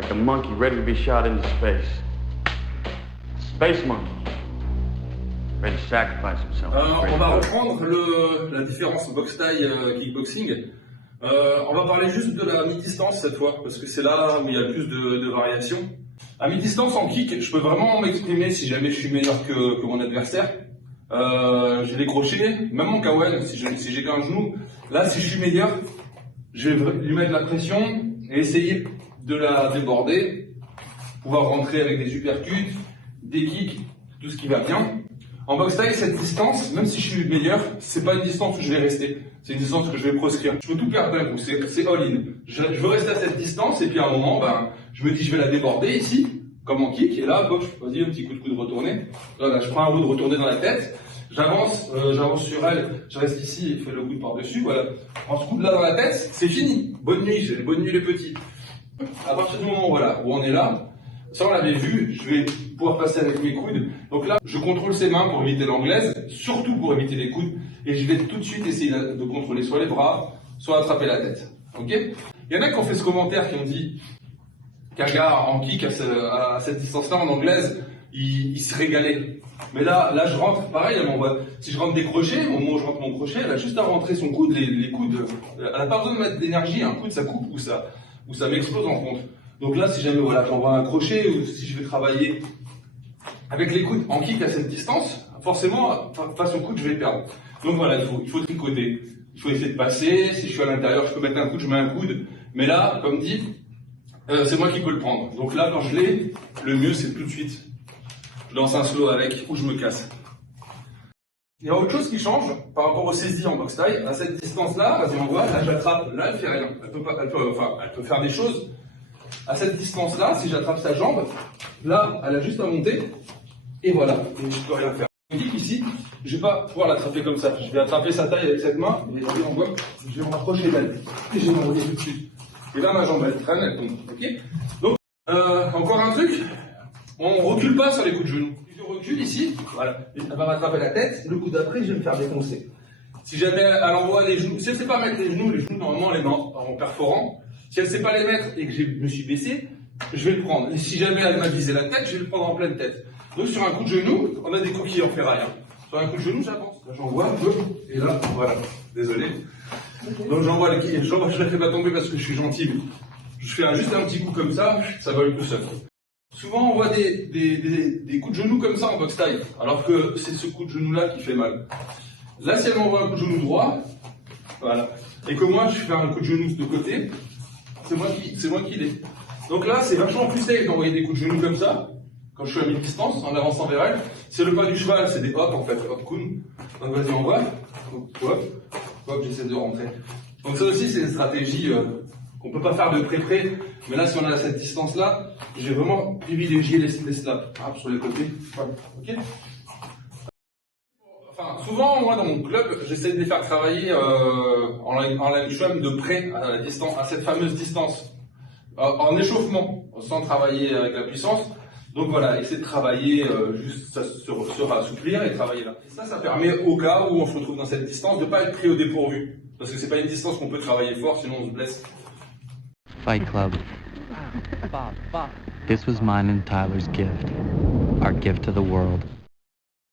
like a monkey ready to be shot into space. Space monkey, ready to sacrifice himself. On va reprendre la différence boxe-taille kickboxing. On va parler juste de la mi-distance cette fois, parce que c'est là où il y a le plus de variations. À mi-distance en kick, je peux vraiment m'exprimer si jamais je suis meilleur que mon adversaire. J'ai les crochets, même mon Kawen, si j'ai qu'un genou. Là, si je suis meilleur, je vais lui mettre la pression et essayer de la déborder, pouvoir rentrer avec des uppercuts, des kicks, tout ce qui va bien. En boxe taille, cette distance, même si je suis meilleur, c'est pas une distance où je vais rester. C'est une distance que je vais proscrire. Je peux tout perdre d'un coup, c'est all-in. Je veux rester à cette distance et puis à un moment, je me dis je vais la déborder ici, comme en kick, et là, hop, vas-y, un petit coup de coude retourné. Là, je prends un coup de retourné dans la tête. J'avance sur elle, je reste ici et fais le coude par-dessus, voilà. En ce coup là dans la tête, c'est fini. Bonne nuit les petits. À partir du moment voilà, où on est là, ça on l'avait vu, je vais pouvoir passer avec mes coudes. Donc là, je contrôle ses mains pour éviter l'anglaise, surtout pour éviter les coudes, et je vais tout de suite essayer de contrôler soit les bras, soit attraper la tête. Ok? Il y en a qui ont fait ce commentaire, qui ont dit qu'un gars en kick à cette distance-là, en anglaise, il se régalait. Mais là, je rentre, pareil, si je rentre des crochets, au moment où je rentre mon crochet, elle a juste à rentrer son coude, les coudes, elle n'a pas besoin de mettre d'énergie, un coude ça coupe ou ça m'explose en contre. Donc là, si jamais j'envoie un crochet ou si je vais travailler avec les coudes en kick à cette distance, forcément, face au coude, je vais perdre. Donc voilà, il faut tricoter. Il faut essayer de passer. Si je suis à l'intérieur, je peux mettre un coude, je mets un coude. Mais là, comme dit, c'est moi qui peux le prendre. Donc là, quand je l'ai, le mieux, c'est tout de suite. Je lance un slow avec ou je me casse. Il y a autre chose qui change par rapport aux saisies en boxe taille. À cette distance-là, vas-y, on voit, là j'attrape, là elle fait rien. Elle peut faire des choses. À cette distance-là, si j'attrape sa jambe, là, elle a juste à monter. Et voilà, et je peux rien faire. Je dis qu'ici, je vais pas pouvoir l'attraper comme ça. Je vais attraper sa taille avec cette main, et on voit, je vais me rapprocher d'elle. Et je vais m'envoyer tout de suite. Et là, ma jambe, elle traîne, elle tombe. Ok. Donc, encore un truc. On recule pas sur les coups de genoux. Si je recule ici, voilà, elle va m'attraper la tête, le coup d'après, je vais me faire défoncer. Si jamais elle envoie les genoux, si elle sait pas mettre les genoux, normalement, elle les met en perforant. Si elle sait pas les mettre et que je me suis baissé, je vais le prendre. Et si jamais elle m'a visé la tête, je vais le prendre en pleine tête. Donc sur un coup de genou, on a des coquilles en ferraille. Sur un coup de genou, j'avance. Là, j'envoie, et là, voilà. Désolé. Donc j'envoie le kick, je la fais pas tomber parce que je suis gentil. Je fais juste un petit coup comme ça va aller tout seul. Souvent, on voit des coups de genoux comme ça en boxe taille, alors que c'est ce coup de genou-là qui fait mal. Là, si elle m'envoie un coup de genou droit, voilà, et que moi, je fais un coup de genou de côté, c'est moi qui l'ai. Donc là, c'est vachement plus safe d'envoyer des coups de genou comme ça, quand je suis à mi-distance, en avançant vers elle. C'est le pas du cheval, c'est des hop, en fait, hop, kun. Donc vas-y, envoie. Hop, j'essaie de rentrer. Donc ça aussi, c'est une stratégie qu'on peut pas faire de près, mais là, si on a cette distance-là, j'ai vraiment privilégié les slaps sur les côtés. Voilà. Ok. Enfin, souvent, moi, dans mon club, j'essaie de les faire travailler en line chum de près à la distance, à cette fameuse distance, en échauffement, sans travailler avec la puissance. Donc voilà, essayer de travailler juste se assouplir et travailler là. Et ça permet au cas où on se retrouve dans cette distance de pas être pris au dépourvu, parce que c'est pas une distance qu'on peut travailler fort, sinon on se blesse. Fight Club. This was mine and Tyler's gift, our gift to the world.